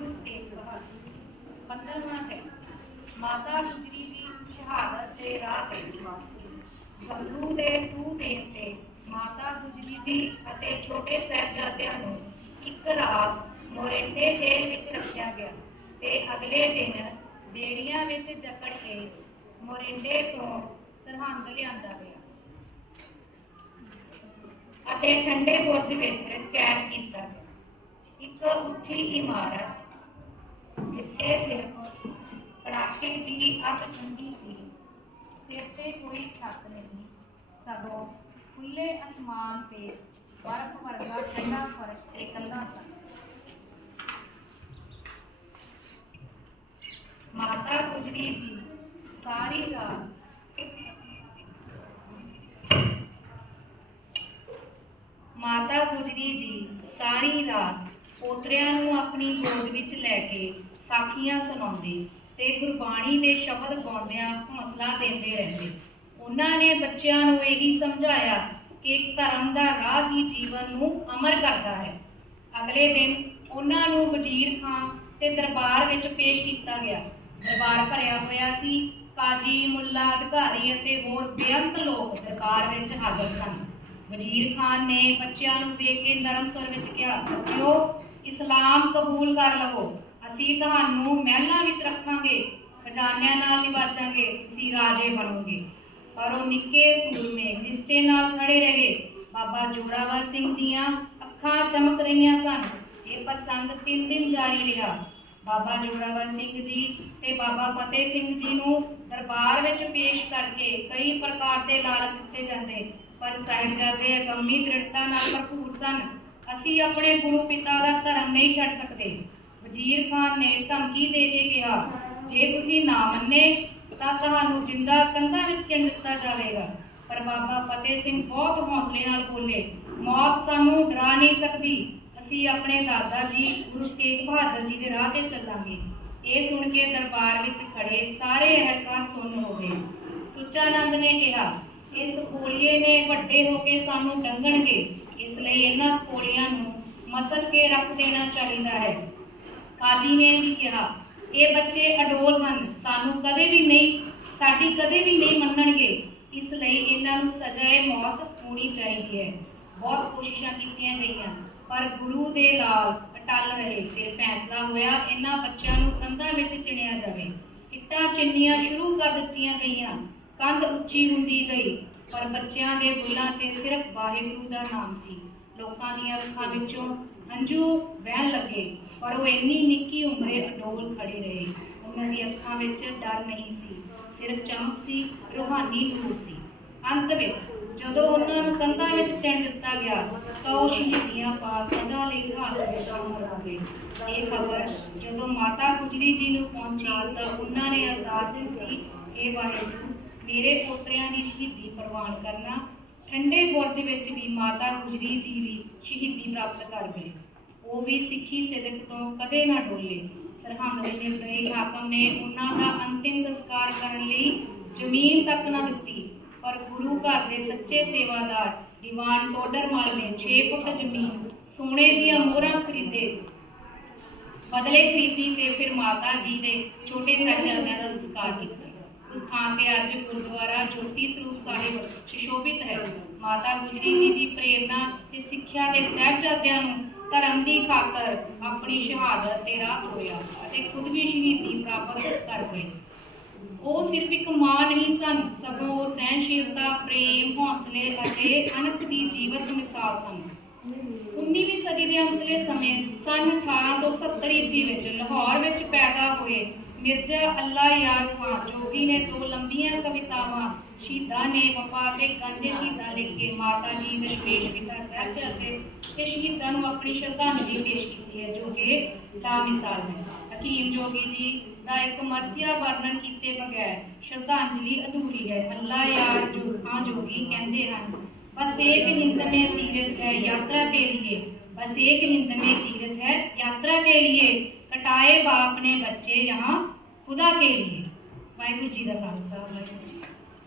ਗੁਰੂ ਤੇਗ ਬਹਾਦਰ ਪੰਦਰਵਾਂ ਹੈ ਮਾਤਾ ਗੁਜਰੀ ਜੀ ਸ਼ਹਾਦਤ ਦੇ ਰਾਹ ਤੇ ਬੰਦੂ ਦੇ ਸੂ ਦੇਣ ਮਾਤਾ ਗੁਜਰੀ ਜੀ ਅਤੇ ਛੋਟੇ ਸਾਹਿਬਜ਼ਾਦਿਆਂ ਨੂੰ ਇੱਕ ਰਾਤ ਮੋਰਿੰਡੇ ਜੇਲ੍ਹ ਵਿੱਚ ਰੱਖਿਆ ਗਿਆ ਤੇ ਅਗਲੇ ਦਿਨ ਬੇੜੀਆਂ ਵਿੱਚ ਜਕੜ ਕੇ ਮੋਰਿੰਡੇ ਤੋਂ ਸਰਹੰਦ ਲਿਆਂਦਾ ਗਿਆ ਅਤੇ ਠੰਡੇ ਬੁਰਜ ਵਿੱਚ ਕੈਦ ਕੀਤਾ ਗਿਆ। ਇੱਕ ਉੱਚੀ ਇਮਾਰਤ ਜਿੱਥੇ ਸਿਰਫ ਕੜਾਕੇ ਦੀ ਅੱਗ ਠੰਡੀ ਸੀ। ਸਿਰ ਤੇ ਕੋਈ ਛੱਤ ਨਹੀਂ, ਸਗੋਂ ਖੁੱਲੇ ਅਸਮਾਨ ਤੇ ਬਰਫ਼ ਵਰਗਾ ਠੰਡਾ ਫਰਸ਼ ਤੇ ਕੰਧਾਂ ਸਨ। ਮਾਤਾ ਗੁਜਰੀ ਜੀ, ਸਾਰੀ ਰਾਤ ਮਾਤਾ ਗੁਜਰੀ ਜੀ, ਸਾਰੀ ਰਾਤ ਪੋਤਰਿਆਂ ਨੂੰ ਆਪਣੀ ਗੋਦ ਵਿੱਚ ਲੈ ਕੇ ਸਾਖੀਆਂ ਸੁਣਾਉਂਦੇ ਤੇ ਗੁਰਬਾਣੀ ਦੇ ਸ਼ਬਦ ਗਾਉਂਦਿਆਂ ਹੌਸਲਾ ਦਿੰਦੇ ਰਹਿੰਦੇ। ਉਹਨਾਂ ਨੇ ਬੱਚਿਆਂ ਨੂੰ ਇਹੀ ਸਮਝਾਇਆ ਕਿ ਧਰਮ ਦਾ ਰਾਹ ਹੀ ਜੀਵਨ ਨੂੰ ਅਮਰ ਕਰਦਾ ਹੈ। ਅਗਲੇ ਦਿਨ ਉਹਨਾਂ ਨੂੰ ਵਜ਼ੀਰ ਖਾਂ ਤੇ ਦਰਬਾਰ ਵਿੱਚ ਪੇਸ਼ ਕੀਤਾ ਗਿਆ। ਦਰਬਾਰ ਭਰਿਆ ਹੋਇਆ ਸੀ। ਕਾਜੀ, ਮੁੱਲਾ, ਅਧਿਕਾਰੀ ਅਤੇ ਹੋਰ ਬੇਅੰਤ ਲੋਕ ਦਰਬਾਰ ਵਿੱਚ ਹਾਜ਼ਰ ਸਨ। ਵਜ਼ੀਰ ਖਾਨ ਨੇ ਬੱਚਿਆਂ ਨੂੰ ਦੇਖ ਕੇ ਨਰਮ ਸੁਰ ਵਿੱਚ ਕਿਹਾ ਜੋ ਇਸਲਾਮ ਕਬੂਲ ਕਰ ਲਵੋ। ਅਸੀਂ ਤੁਹਾਨੂੰ ਮਹਿਲਾਂ ਵਿੱਚ ਰੱਖਾਂਗੇ, ਖਜ਼ਾਨਿਆਂ ਨਾਲ ਨਿਵਾਜਾਂਗੇ, ਤੁਸੀਂ ਰਾਜੇ ਬਣੋਗੇ। ਪਰ ਉਹ ਨਿੱਕੇ ਸੂਰਮੇ ਨਿਸ਼ਚੇ ਨਾਲ ਖੜੇ ਰਹੇ। ਬਾਬਾ ਜੋਰਾਵਰ ਸਿੰਘ ਦੀਆਂ ਅੱਖਾਂ ਚਮਕ ਰਹੀਆਂ ਸਨ। ਇਹ ਪ੍ਰਸੰਗ ਤਿੰਨ ਦਿਨ ਜਾਰੀ ਰਿਹਾ। ਬਾਬਾ ਜੋਰਾਵਰ ਸਿੰਘ ਜੀ ਤੇ ਬਾਬਾ ਫਤਿਹ ਸਿੰਘ ਜੀ ਨੂੰ ਦਰਬਾਰ ਵਿੱਚ ਪੇਸ਼ ਕਰਕੇ ਕਈ ਪ੍ਰਕਾਰ ਦੇ ਲਾਲਚ ਦਿੱਤੇ ਜਾਂਦੇ। ਪਰ ਸਾਹਿਬਜ਼ਾਦੇ ਅਗੰਮੀ ਦ੍ਰਿੜਤਾ ਨਾਲ ਭਰਪੂਰ ਸਨ। ਅਸੀਂ ਆਪਣੇ ਗੁਰੂ ਪਿਤਾ ਦਾ ਧਰਮ ਨਹੀਂ ਛੱਡ ਸਕਦੇ। ਵਜ਼ੀਰ ਖਾਨ ਨੇ ਧਮਕੀ ਦੇ ਕੇ ਕਿਹਾ, ਜੇ ਤੁਸੀਂ ਨਾ ਮੰਨੇ ਤਾਂ ਤੁਹਾਨੂੰ ਜਿੰਦਾ ਕੰਧਾਂ ਵਿੱਚ ਚਿਣ ਦਿੱਤਾ ਜਾਵੇਗਾ। ਪਰ ਬਾਬਾ ਫਤਿਹ ਸਿੰਘ ਬਹੁਤ ਹੌਸਲੇ ਨਾਲ ਬੋਲੇ, ਮੌਤ ਸਾਨੂੰ ਡਰਾ ਨਹੀਂ ਸਕਦੀ, ਅਸੀਂ ਆਪਣੇ ਦਾਦਾ ਜੀ, ਗੁਰੂ ਤੇਗ ਬਹਾਦਰ ਜੀ ਦੇ ਰਾਹ ਤੇ ਚੱਲਾਂਗੇ। ਇਹ ਸੁਣ ਕੇ ਦਰਬਾਰ ਵਿੱਚ ਖੜੇ ਸਾਰੇ ਅਹਿਲਕਾਰ ਸੁੰਨ ਹੋ ਗਏ। ਸੁੱਚਾਨੰਦ ਨੇ ਕਿਹਾ, ਇਸ ਸਪੋਲੀਏ ਨੇ ਵੱਡੇ ਹੋ ਕੇ ਸਾਨੂੰ ਡੰਗਣਗੇ, ਇਸ ਲਈ ਇਹਨਾਂ ਕੋਲੀਆਂ ਨੂੰ ਮਸਲ ਕੇ ਰੱਖ ਦੇਣਾ ਚਾਹੀਦਾ ਹੈ। ਕਾਜੀ ਨੇ ਵੀ ਕਿਹਾ, ਇਹ ਬੱਚੇ ਅਡੋਲ ਹਨ, ਸਾਨੂੰ ਕਦੇ ਵੀ ਨਹੀਂ, ਸਾਡੀ ਕਦੇ ਵੀ ਨਹੀਂ ਮੰਨਣਗੇ। ਇਸ ਲਈ ਇਹਨਾਂ ਨੂੰ ਸਜ਼ਾਏ ਮੌਤ ਹੋਣੀ ਚਾਹੀਦੀ ਹੈ। ਬਹੁਤ ਕੋਸ਼ਿਸ਼ਾਂ ਕੀਤੀਆਂ ਗਈਆਂ, ਪਰ ਗੁਰੂ ਦੇ ਲਾਲ ਅਟਲ ਰਹੇ, ਫਿਰ ਫੈਸਲਾ ਹੋਇਆ ਇਹਨਾਂ ਬੱਚਿਆਂ ਨੂੰ ਕੰਧਾਂ ਵਿੱਚ ਚਿਣਿਆ ਜਾਵੇ। ਇੱਟਾਂ ਚਿੰਨੀਆਂ ਸ਼ੁਰੂ ਕਰ ਦਿੱਤੀਆਂ ਗਈਆਂ, ਕੰਧ ਉੱਚੀ ਹੁੰਦੀ ਗਈ, ਪਰ ਬੱਚਿਆਂ ਦੇ ਬੁੱਲਾਂ ਤੇ ਸਿਰਫ ਵਾਹਿਗੁਰੂ ਦਾ ਨਾਮ ਸੀ। ਲੋਕਾਂ ਦੀਆਂ ਅੱਖਾਂ ਵਿੱਚੋਂ ਹੰਝੂ ਵਹਿਣ ਲੱਗੇ, ਪਰ ਉਹ ਇੰਨੀ ਨਿੱਕੀ ਉਮਰੇ ਅਡੋਲ ਖੜੇ ਰਹੇ। ਉਹਨਾਂ ਦੀ ਅੱਖਾਂ ਵਿੱਚ ਡਰ ਨਹੀਂ ਸੀ, ਸਿਰਫ ਚਮਕ ਸੀ, ਰੂਹਾਨੀ ਨੂਰ ਸੀ। ਅੰਤ ਵਿੱਚ ਜਦੋਂ ਉਹਨਾਂ ਨੂੰ ਕੰਧਾਂ ਵਿੱਚ ਚਿਣ ਦਿੱਤਾ ਗਿਆ, ਤਾਂ ਉਹ ਸ਼ਹੀਦੀਆਂ ਪਾ ਸਦਾ ਲਈ ਇਤਿਹਾਸ ਵਿੱਚ ਅਮਰ ਹੋ ਗਏ। ਇਹ ਖਬਰ ਜਦੋਂ ਮਾਤਾ ਗੁਜਰੀ ਜੀ ਨੂੰ ਪਹੁੰਚੀ, ਤਾਂ ਉਹਨਾਂ ਨੇ ਅਰਦਾਸ ਕੀਤੀ ਇਹ ਵਾਹਿਗੁਰੂ, ਮੇਰੇ ਪੋਤਰਿਆਂ ਦੀ ਸ਼ਹੀਦੀ ਪ੍ਰਵਾਨ ਕਰਨਾ ਠੰਡੇ ਬੁਰਜ ਵਿੱਚ ਵੀ ਮਾਤਾ ਗੁਜਰੀ ਜੀ ਵੀ ਸ਼ਹੀਦੀ ਪ੍ਰਾਪਤ ਕਰ ਗਏ। ਉਹ ਵੀ ਸਿੱਖੀ ਸਿਦਕ ਤੋਂ ਕਦੇ ਨਾ ਡੋਲੇ। ਸਰਹੰਦ ਦੇ ਨਿਰਦਈ ਹਾਕਮ ਨੇ ਉਹਨਾਂ ਦਾ ਅੰਤਿਮ ਸੰਸਕਾਰ ਕਰਨ ਲਈ ਜ਼ਮੀਨ ਤੱਕ ਨਾ ਦਿੱਤੀ, ਪਰ ਗੁਰੂ ਘਰ ਦੇ ਸੱਚੇ ਸੇਵਾਦਾਰ ਦੀਵਾਨ ਟੋਡਰਮਲ ਨੇ 6 ਫੁੱਟ ਜ਼ਮੀਨ ਸੋਨੇ ਦੀਆਂ ਮੋਹਰਾਂ ਖਰੀਦੇ। ਬਦਲੇ ਖਰੀਦੀ ਤੇ ਫਿਰ ਮਾਤਾ ਜੀ ਦੇ ਛੋਟੇ ਸਾਹਿਬਜ਼ਾਦਿਆਂ ਦਾ ਸੰਸਕਾਰ ਕੀਤਾ। ਉਸ ਤੇ ਅੱਜ ਗੁਰਦੁਆਰਾ ਜੋਤੀ ਸਰੂਪ ਸਾਹਿਬ ਸੁਸ਼ੋਭਿਤ ਹੈ। ਮਾਤਾ ਗੁਜਰੀ ਜੀ ਦੀ ਪ੍ਰੇਰਣਾ ਤੇ ਸਿੱਖਿਆ ਦੇ ਸਾਹਿਬਜ਼ਾਦਿਆਂ ਨੂੰ ਧਰਮ ਦੀ ਖਾਤਰ ਆਪਣੀ ਸ਼ਹਾਦਤ ਤੇ ਰਾਹ ਤੋਰਿਆ ਅਤੇ ਖੁਦ ਵੀ ਸ਼ਹੀਦੀ ਪ੍ਰਾਪਤ ਕਰ ਗਏ। ਉਹ ਸਿਰਫ ਇੱਕ ਮਾਂ ਨਹੀਂ ਸਨ, ਸਗੋਂ ਉਹ ਸਹਿਨਸ਼ੀਲਤਾ ਪ੍ਰੇਮ, ਹੌਸਲੇ ਅਤੇ ਅਣਖ ਦੀ ਜੀਵਤ ਮਿਸਾਲ ਸਨ। 19ਵੀਂ ਸਦੀ ਦੇ ਅੰਤਲੇ ਸਮੇਂ ਸਨ 1870 ਈਸਵੀ ਵਿੱਚ ਲਾਹੌਰ ਵਿੱਚ ਪੈਦਾ ਹੋਏ ਮਿਰਜ਼ਾ ਅੱਲਾ ਯਾਰ ਖਾਨ ਜੋਗੀ ਨੇ ਦੋ ਲੰਬੀਆਂ ਕਵਿਤਾਵਾਂ ਸ਼ਹੀਦਾਂ ਨੇ ਵਫਾ ਤੇ ਗੰਜ ਸ਼ਹੀਦਾਂ ਲਿਖ ਕੇ ਮਾਤਾ ਜੀ ਦੇ ਪੇਸ਼ ਕੀਤਾ ਸਾਹਿਬਜ਼ਾਦੇ ਤੇ ਸ਼ਹੀਦਾਂ ਨੂੰ ਆਪਣੀ ਸ਼ਰਧਾਂਜਲੀ ਪੇਸ਼ ਕੀਤੀ ਹੈ ਜੋ ਕਿ ਦਾ ਮਿਸਾਲ ਹੈ ਹਕੀਮ ਜੋਗੀ ਜੀ ਦਾ ਇੱਕ ਮਰਸੀਆ ਵਰਣਨ ਕੀਤੇ ਬਗੈਰ ਸ਼ਰਧਾਂਜਲੀ ਅਧੂਰੀ ਹੈ ਅੱਲਾ ਯਾਰ ਜੋ ਖਾਂ ਜੋਗੀ ਕਹਿੰਦੇ ਹਨ बस एक हिंद में तीर्थ है यात्रा के लिए बस एक हिंद में तीर्थ है यात्रा के लिए पटाए बाप ने बच्चे यहाँ खुदा के लिए वाहगुरु जी का खालसा वाहगुरु